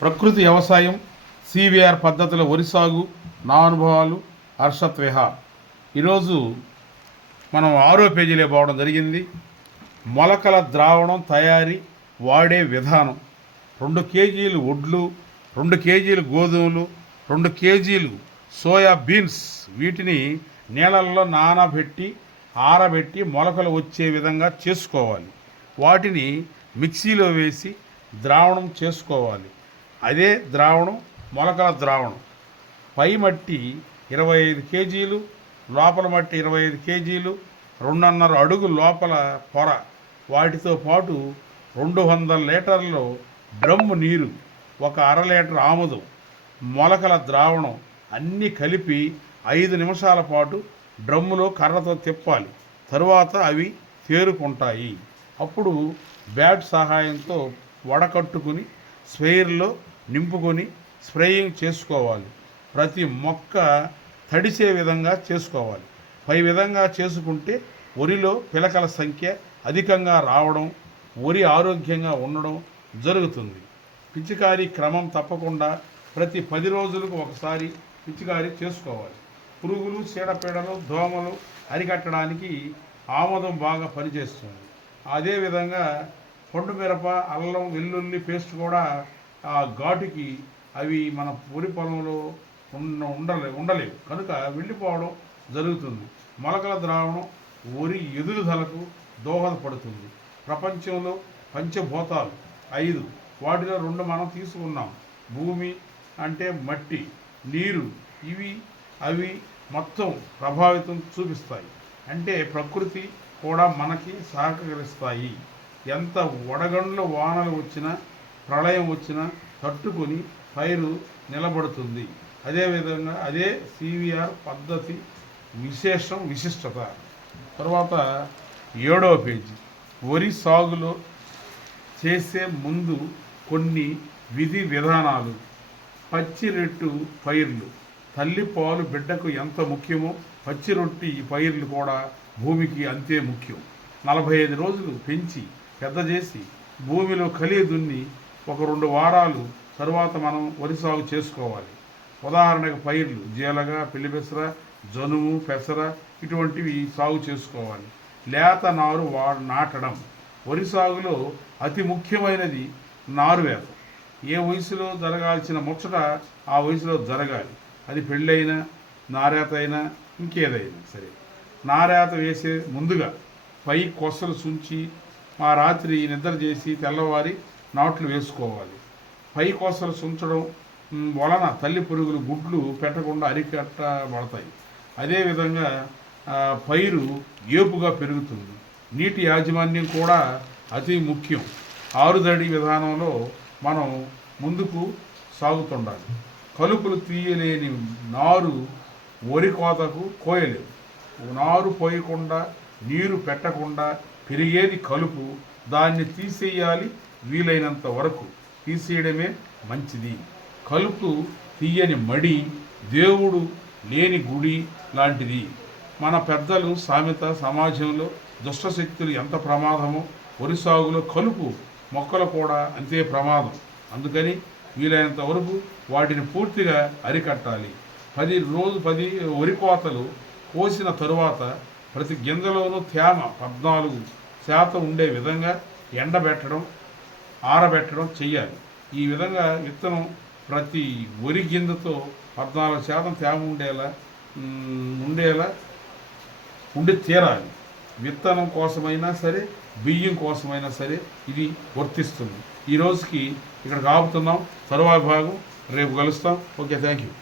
ప్రకృతి వ్యవసాయం సివిఆర్ పద్ధతుల వరి సాగు నా అనుభవాలు హర్షత్ విహార్ ఈరోజు మనం ఆరో పేజీలో పోవడం జరిగింది. మొలకల ద్రావణం తయారీ వాడే విధానం. రెండు కేజీలు వడ్లు రెండు కేజీలు గోధుమలు రెండు కేజీలు సోయా బీన్స్ వీటిని నీళ్ళల్లో నానబెట్టి ఆరబెట్టి మొలకలు వచ్చే విధంగా చేసుకోవాలి. వాటిని మిక్సీలో వేసి ద్రావణం చేసుకోవాలి. అదే ద్రావణం మొలకల ద్రావణం. పై మట్టి ఇరవై ఐదు కేజీలు లోపల మట్టి ఇరవై ఐదు కేజీలు రెండున్నర అడుగు లోపల పొర. వాటితో పాటు రెండు వందల లీటర్లు డ్రమ్ము నీరు ఒక అర లీటర్ ఆముదం మొలకల ద్రావణం అన్నీ కలిపి ఐదు నిమిషాల పాటు డ్రమ్ములో కర్రతో తిప్పాలి. తరువాత అవి తేరుకుంటాయి. అప్పుడు బ్యాట్ సహాయంతో వడకట్టుకుని స్ప్రేయర్లో నింపుకొని స్ప్రేయింగ్ చేసుకోవాలి. ప్రతి మొక్క తడిసే విధంగా చేసుకోవాలి. పై విధంగా చేసుకుంటే వరిలో పిలకల సంఖ్య అధికంగా రావడం వరి ఆరోగ్యంగా ఉండడం జరుగుతుంది. పిచికారీ క్రమం తప్పకుండా ప్రతి పది రోజులకు ఒకసారి పిచికారీ చేసుకోవాలి. పురుగులు చీడపీడలు దోమలు అరికట్టడానికి ఆమోదం బాగా పనిచేస్తుంది. అదేవిధంగా పండు మిరప అల్లం వెల్లుల్లి పేస్ట్ కూడా ఆ ఘాటుకి అవి మన పొడి పొలంలో ఉండ ఉండలే ఉండలేవు. కనుక వెళ్ళిపోవడం జరుగుతుంది. మొలకల ద్రావణం వరి ఎదుగుదలకు దోహదపడుతుంది. ప్రపంచంలో పంచభూతాలు ఐదు. వాటిలో రెండు మనం తీసుకున్నాం. భూమి అంటే మట్టి నీరు. ఇవి అవి మొత్తం ప్రభావితం చూపిస్తాయి. అంటే ప్రకృతి కూడా మనకి సహకరిస్తాయి. ఎంత వడగండ్ల వానలు వచ్చినా ప్రళయం వచ్చినా తట్టుకొని పైరు నిలబడుతుంది. అదేవిధంగా అదే సివిఆర్ పద్ధతి విశేషం విశిష్టత. తర్వాత ఏడవ పేజీ. వరి సాగులో చేసే ముందు కొన్ని విధి విధానాలు. పచ్చి రెట్టు పైర్లు. తల్లి పాలు బిడ్డకు ఎంత ముఖ్యమో పచ్చి రొట్టి ఈ పైర్లు కూడా భూమికి అంతే ముఖ్యం. నలభై ఐదు రోజులు పెంచి పెద్ద చేసి భూమిలో కలి దున్ని ఒక రెండు వారాలు తరువాత మనం వరి సాగు చేసుకోవాలి. ఉదాహరణకు పైర్లు జీలగ పెళ్ళిపెసర జనుము పెసర ఇటువంటివి సాగు చేసుకోవాలి. లేత నారు వా నాటడం. వరి సాగులో అతి ముఖ్యమైనది నారు వేత ఏ వయసులో జరగాల్సిన ముచ్చట ఆ వయసులో జరగాలి. అది పెళ్ళైనా నారేత అయినా ఇంకేదైనా సరే. నారేత వేసే ముందుగా పై కొసలు సుంచి ఆ రాత్రి నిద్ర చేసి తెల్లవారి నాట్లు వేసుకోవాలి. పై కోసలు సుంచడం వలన తల్లి పురుగులు గుడ్లు పెట్టకుండా అరికట్టబడతాయి అదేవిధంగా పైరు ఏపుగా పెరుగుతుంది. నీటి యాజమాన్యం కూడా అతి ముఖ్యం. ఆరుదడి విధానంలో మనం ముందుకు సాగుతుండాలి. కలుపులు తీయలేని నారు వరి కోతకు కోయలేవు నారు పోయకుండా నీరు పెట్టకుండా పెరిగేది కలుపు దాన్ని తీసేయాలి వీలైనంత వరకు. తీసేయడమే మంచిది. కలుపు తీయని మడి దేవుడు లేని గుడి లాంటిది. మన పెద్దలు సామెత సమాజంలో దుష్టశక్తులు ఎంత ప్రమాదమో వరి సాగులో కలుపు మొక్కలు కూడా అంతే ప్రమాదం. అందుకని వీలైనంత వరకు వాటిని పూర్తిగా అరికట్టాలి. పది రోజు పది వరి కోతలు కోసిన తరువాత ప్రతి గింజలోనూ తేమ పద్నాలుగు శాతం ఉండే విధంగా ఎండబెట్టడం ఆరబెట్టడం చెయ్యాలి. ఈ విధంగా విత్తనం ప్రతి వరి గింజతో పద్నాలుగు శాతం తేమ ఉండేలా ఉండేలా ఉండి తీరాలి. విత్తనం కోసమైనా సరే బియ్యం కోసమైనా సరే ఇది వర్తిస్తుంది. ఈ రోజుకి ఇక్కడ ఆపుతున్నాం. తరువాయి భాగం రేపు కలుస్తాం. Okay thank you